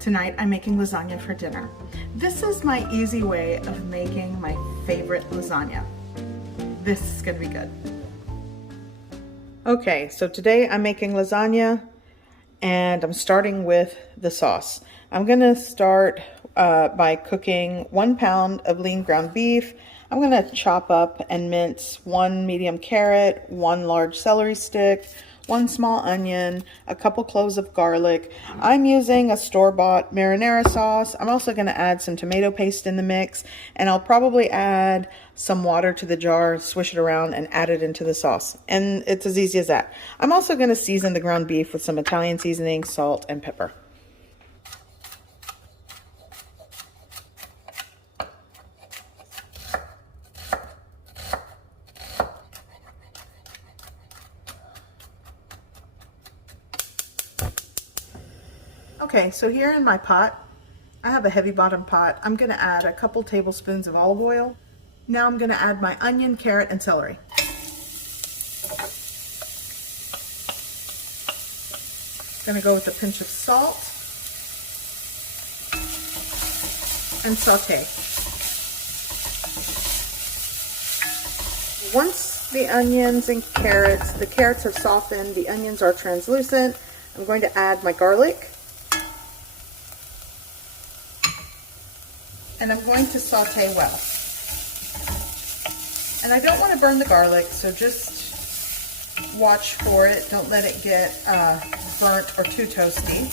Tonight I'm making lasagna for dinner. This is my easy way of making my favorite lasagna. This is gonna be good. Okay, so today I'm making lasagna and I'm starting with the sauce. I'm gonna start by cooking 1 pound of lean ground beef. I'm gonna chop up and mince 1 medium carrot, 1 large celery stick, 1 small onion, a couple cloves of garlic. I'm using a store-bought marinara sauce. I'm also gonna add some tomato paste in the mix, and I'll probably add some water to the jar, swish it around, and add it into the sauce. And it's as easy as that. I'm also gonna season the ground beef with some Italian seasoning, salt, and pepper. Okay, so here in my pot, I have a heavy bottom pot. I'm gonna add a couple tablespoons of olive oil. Now I'm gonna add my onion, carrot, and celery. Gonna go with a pinch of salt and saute. Once the onions and carrots, the carrots have softened, the onions are translucent, I'm going to add my garlic. And I'm going to saute well. And I don't want to burn the garlic, so just watch for it. Don't let it get burnt or too toasty.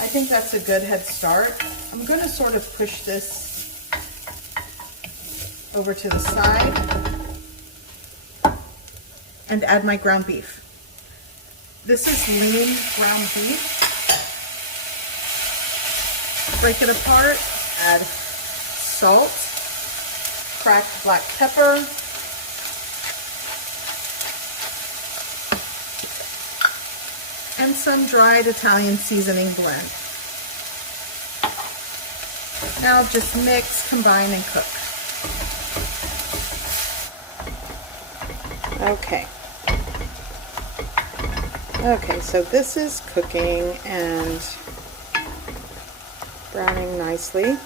I think that's a good head start. I'm going to sort of push this over to the side and add my ground beef. This is lean ground beef. Break it apart, add salt, cracked black pepper, and some dried Italian seasoning blend. Now just mix, combine, and cook. Okay. Okay, so this is cooking and browning nicely.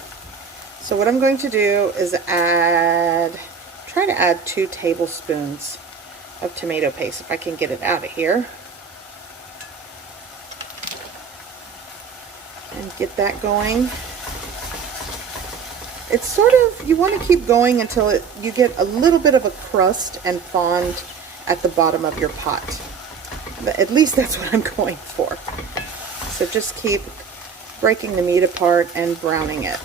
So what I'm going to do is try to add 2 tablespoons of tomato paste, if I can get it out of here. And get that going. It's sort of, you want to keep going until you get a little bit of a crust and fond at the bottom of your pot. But at least that's what I'm going for. So just keep breaking the meat apart and browning it,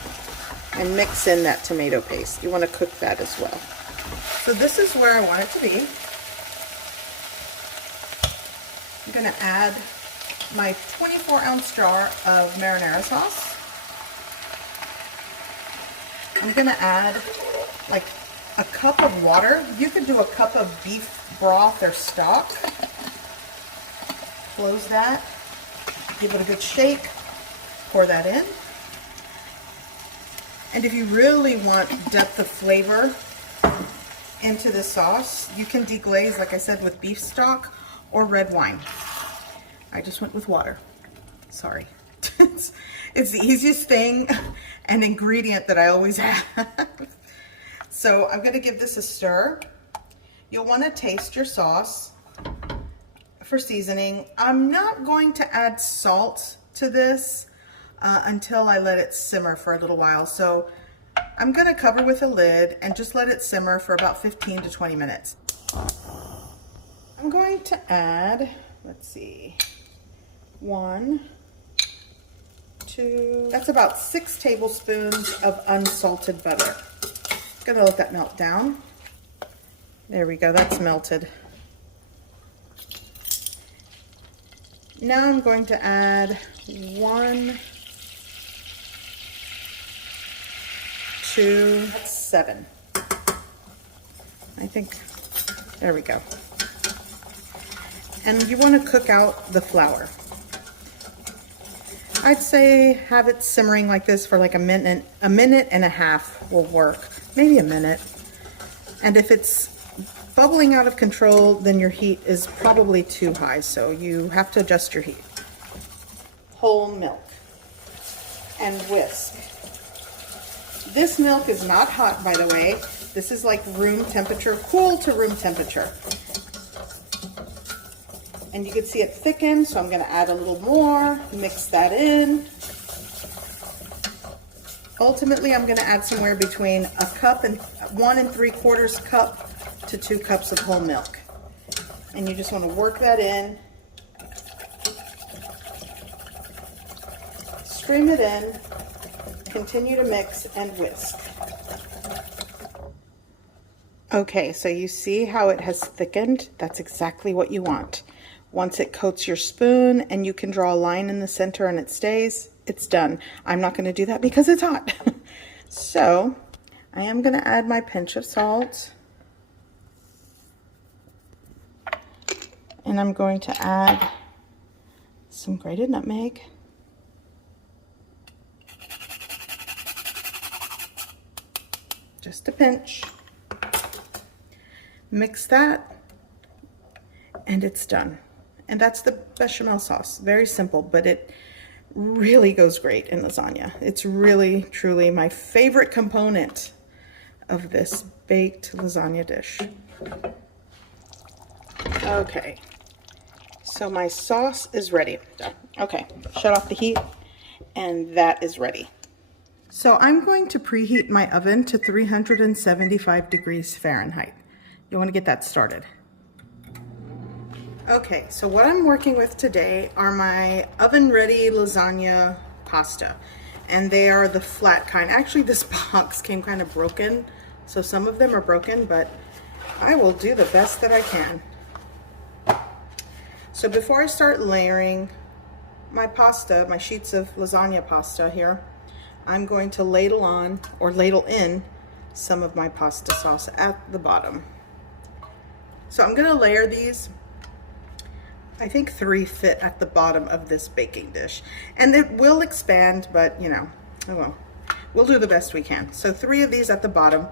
and mix in that tomato paste. You want to cook that as well. So this is where I want it to be. I'm going to add my 24-ounce jar of marinara sauce. I'm going to add like a cup of water. You could do a cup of beef broth or stock. Close that, give it a good shake. Pour that in. And if you really want depth of flavor into the sauce, you can deglaze, like I said, with beef stock or red wine. I just went with water. Sorry. It's the easiest thing and ingredient that I always have. So I'm going to give this a stir. You'll want to taste your sauce for seasoning. I'm not going to add salt to this until I let it simmer for a little while. So I'm going to cover with a lid and just let it simmer for about 15 to 20 minutes. I'm going to add, let's see, 1, 2, that's about 6 tablespoons of unsalted butter. I'm going to let that melt down. There we go, that's melted. Now I'm going to add 1, 2, that's 7. I think, there we go. And you want to cook out the flour. I'd say have it simmering like this for like a minute and a half will work, maybe a minute. And if it's bubbling out of control, then your heat is probably too high, so you have to adjust your heat. whole milk and whisk. This milk is not hot, by the way. This is like room temperature, cool to room temperature. And you can see it thicken, so I'm gonna add a little more, mix that in. Ultimately, I'm gonna add somewhere between a cup and 1 3/4 cup to 2 cups of whole milk. And you just wanna work that in. Stream it in, continue to mix and whisk. Okay, so you see how it has thickened? That's exactly what you want. Once it coats your spoon and you can draw a line in the center and it stays, it's done. I'm not going to do that because it's hot. So I am going to add my pinch of salt. And I'm going to add some grated nutmeg. Just a pinch. Mix that, and it's done. And that's the bechamel sauce. Very simple, but it really goes great in lasagna. It's really, truly my favorite component of this baked lasagna dish. Okay, so my sauce is ready. Okay, shut off the heat, and that is ready. So I'm going to preheat my oven to 375 degrees Fahrenheit. You want to get that started. Okay, so what I'm working with today are my oven-ready lasagna pasta. And they are the flat kind. Actually, this box came kind of broken, so some of them are broken, but I will do the best that I can. So before I start layering my pasta, my sheets of lasagna pasta here, I'm going to ladle on, or ladle in, some of my pasta sauce at the bottom. So I'm going to layer these. I think 3 fit at the bottom of this baking dish. And it will expand, but you know, oh well. We'll do the best we can. So 3 of these at the bottom.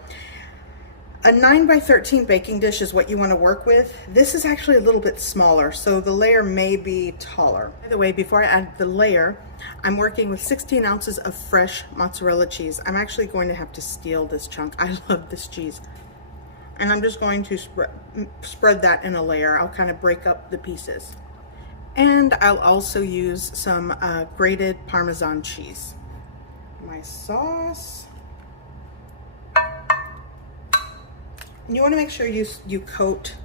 A 9 by 13 baking dish is what you want to work with. This is actually a little bit smaller, so the layer may be taller. By the way, before I add the layer, I'm working with 16 ounces of fresh mozzarella cheese. I'm actually going to have to steal this chunk. I love this cheese. And I'm just going to spread that in a layer. I'll kind of break up the pieces. And I'll also use some grated parmesan cheese. My sauce. And you want to make sure you coat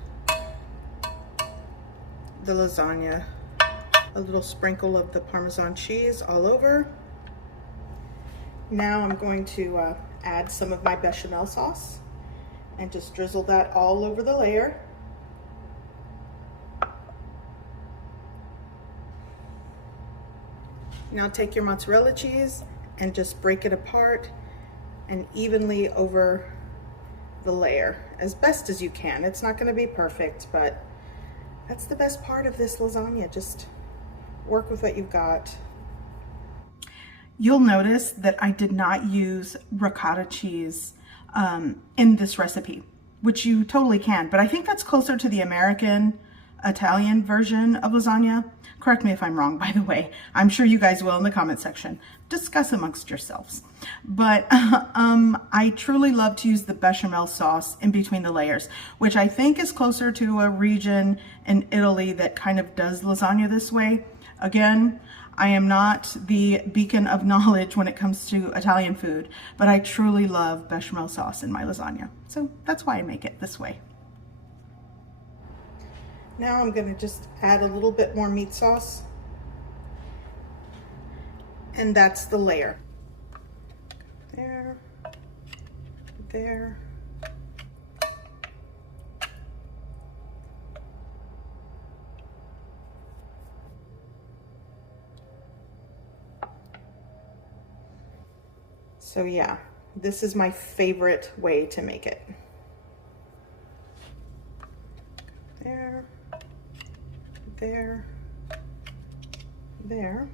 the lasagna. A little sprinkle of the parmesan cheese all over. Now I'm going to add some of my bechamel sauce. And just drizzle that all over the layer. Now take your mozzarella cheese and just break it apart and evenly over the layer as best as you can. It's not going to be perfect, but that's the best part of this lasagna. Just work with what you've got. You'll notice that I did not use ricotta cheese in this recipe, which you totally can, but I think that's closer to the American Italian version of lasagna. Correct me if I'm wrong, by the way. I'm sure you guys will in the comment section. Discuss amongst yourselves. But I truly love to use the bechamel sauce in between the layers, which I think is closer to a region in Italy that kind of does lasagna this way. Again, I am not the beacon of knowledge when it comes to Italian food, but I truly love bechamel sauce in my lasagna. So that's why I make it this way. Now I'm going to just add a little bit more meat sauce. And that's the layer. There, there. So yeah, this is my favorite way to make it. There, there, there.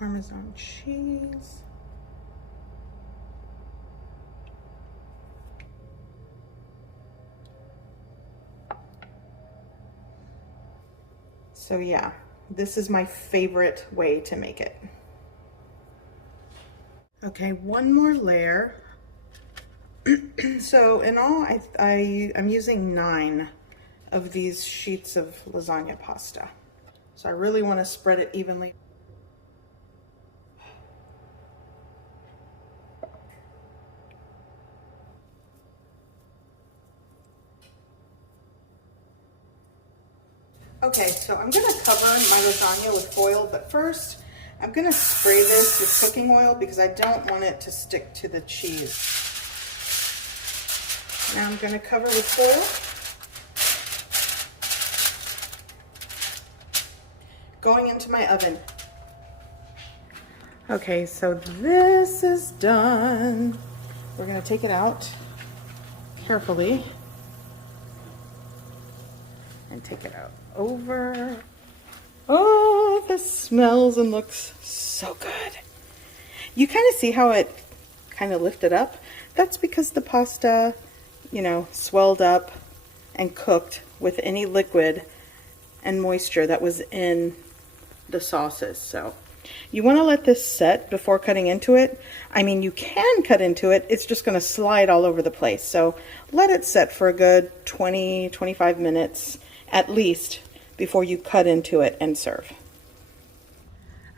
Parmesan cheese. So yeah, this is my favorite way to make it. Okay, one more layer. So in all, I'm using 9 of these sheets of lasagna pasta. So I really want to spread it evenly. Okay, so I'm going to cover my lasagna with foil, but first I'm going to spray this with cooking oil because I don't want it to stick to the cheese. Now I'm going to cover with foil. Going into my oven. Okay, so this is done. We're going to take it out carefully and take it out over. Oh, this smells and looks so good. You kind of see how it kind of lifted up. That's because the pasta, you know, swelled up and cooked with any liquid and moisture that was in the sauces. So you want to let this set before cutting into it. I mean, you can cut into it, it's just going to slide all over the place. So let it set for a good 20-25 minutes at least before you cut into it and serve.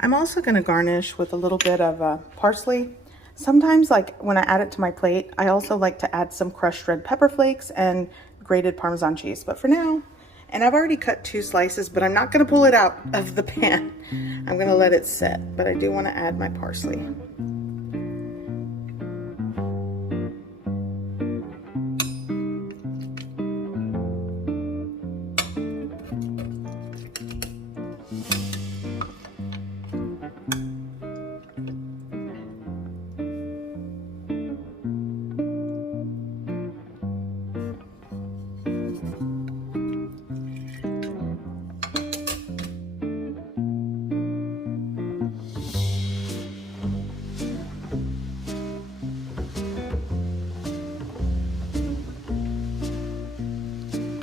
I'm also going to garnish with a little bit of parsley. Sometimes, like when I add it to my plate, I also like to add some crushed red pepper flakes and grated Parmesan cheese. But for now, and I've already cut 2 slices, but I'm not going to pull it out of the pan. I'm going to let it set, but I do want to add my parsley.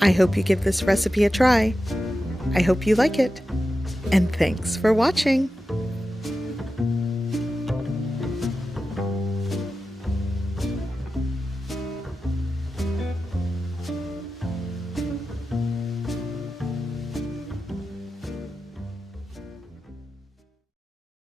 I hope you give this recipe a try. I hope you like it. And thanks for watching.